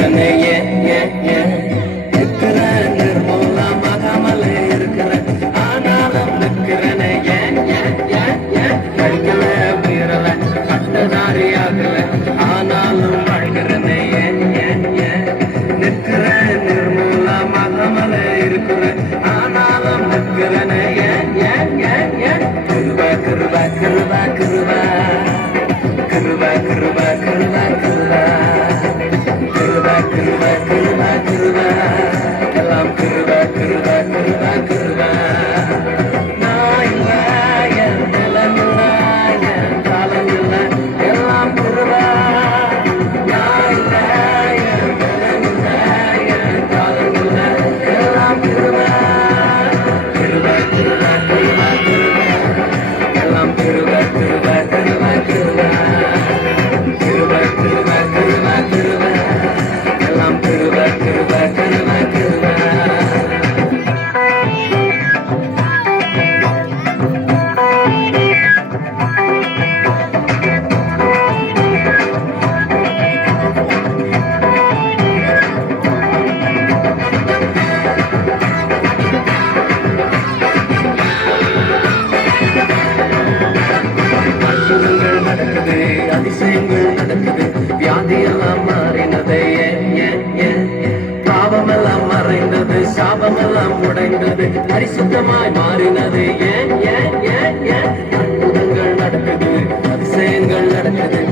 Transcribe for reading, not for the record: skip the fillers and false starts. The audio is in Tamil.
இருக்கிறனே ஏன் ஏன் ஏன் இருக்கிற நிர்மூலமாகாமல் இருக்கிற ஆனாலும் நிற்கிறனே ஏன் ஏன் ஏன் ஏன் கழிக்கல மீறல பட்டதாரியாகல ஆனாலும் வாழ்கிறனே ஏன் ஏன் ஏன் நிற்கிற நிர்மூலமாகாமல் இருக்கிற ஆனாலும் நிற்கிறனே ஏன் ஏன் ஏன் ஏன் கிருபா கிருபா கிருபா கிருபா கிருபா கிருபா கிருபா கிருபா கிருபா கிருபா கிருபா கிருபா எல்லாம் கிருபா கிருபா கிருபா கிருபா நான் இல்ல என் பலம் இல்ல என் காலம் இல்ல எல்லாம் கிருபா நான் இல்ல என் பலம் இல்ல என் காலம் இல்ல எல்லாம் கிருபா கிருபா கிருபா கிருபா கிருபா எல்லாம் கிருபா கிருபா கிருபா கிருபா கிருபா கிருபா கிருபா கிருபா எல்லாம் கிருபா கிருபா கிருபா கிருபா அற்புதங்கள் நடக்குது அதிசயங்கள் நடக்குது வியாதியெல்லாம் மாறினது ஏன் ஏன் ஏன் பாவமெல்லாம் மறைந்தது சாபமெல்லாம் உடைந்தது பரிசுத்தமாய் மாறினது ஏன் ஏன் ஏன் ஏன் அற்புதங்கள் நடக்குது அதிசயங்கள் நடக்குது